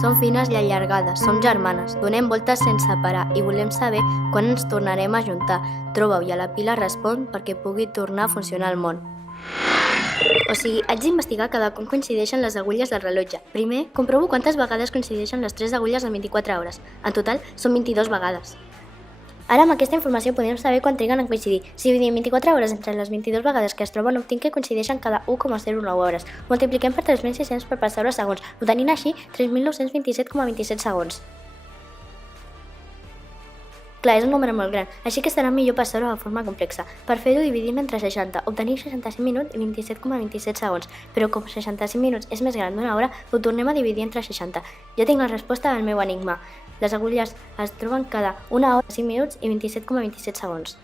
Som fines i allargades, som germanes, donem voltes sense parar i volem saber quan ens tornarem a juntar. Troba-ho i a la pila respon perquè pugui tornar a funcionar el món. O sigui, haig d'investigar cada com coincideixen les agulles del rellotge. Primer, comprovo quantes vegades coincideixen les 3 agulles en 24 hores. En total, són 22 vegades. Ara, amb aquesta informació podem saber quan triguen en coincidir. Si dividim 24 hores entre les 22 vegades que es troben, obtinc que coincideixen cada 1,09 hores. Multipliquem per 3.600 per percebre segons, obtenint així 3.927,27 segons. Clar, és un número molt gran, així que serà millor passar-ho de forma complexa. Per fer-ho dividim entre 60, obtenim 65 minuts i 27,27 segons, però com 65 minuts és més gran d'una hora, ho tornem a dividir entre 60. Ja tinc la resposta del meu enigma. Les agulles es troben cada 1 hora, 5 minuts i 27,27 segons.